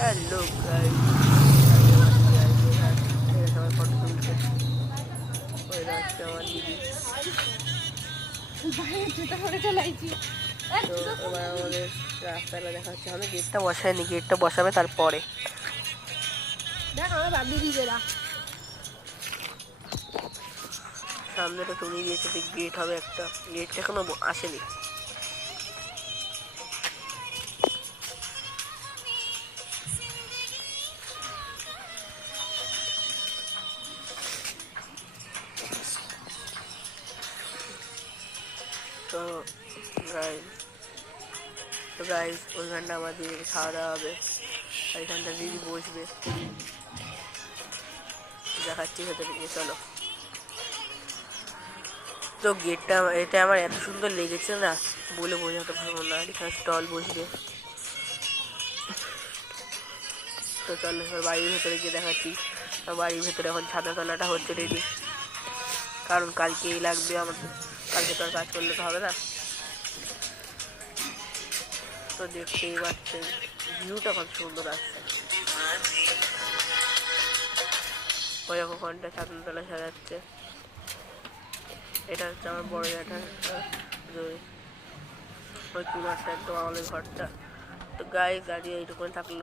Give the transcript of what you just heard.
Hello guys, সবাই photo তুলছে। ওই হচ্ছে আমার দিদি। তো এবার আমাদের রাস্তাটা দেখা হচ্ছে। আমি গেটটা বসাইনি, গেটটা বসাবে তারপরে। সামনে তো টুনি দিয়েছে, গেট হবে একটা। গেটটা এখনো আসেনি। তো গাইস ওইখানটা আমার দিদি খাওয়া দাওয়া হবে, আর এখানটা দিদি বসবে। দেখাচ্ছি ভেতরে গিয়ে, চলো। তো গেটটা এটা আমার এত সুন্দর লেগেছে না, বলে বোঝাতে পারবো না। এখানে স্টল বসবে। তো চলো এবার বাড়ির ভেতরে গিয়ে দেখাচ্ছি। বাড়ির ভেতরে এখন ছাদা তলাটা হচ্ছে রেডি, কারণ কালকেই লাগবে আমাদের। কালকে তো আর কাজ করলে তো হবে না। তো দেখতেই পাচ্ছেন ভিউটা কত সুন্দর আসছে। ওই ঘন্টা ছাদতলা সাজাচ্ছে। এটা হচ্ছে আমার বড় জ্যাঠার ওই চুলারটা, একদম আমাদের ঘরটা। তো গায়ে গাড়ি এইটুকুনি থাকলো।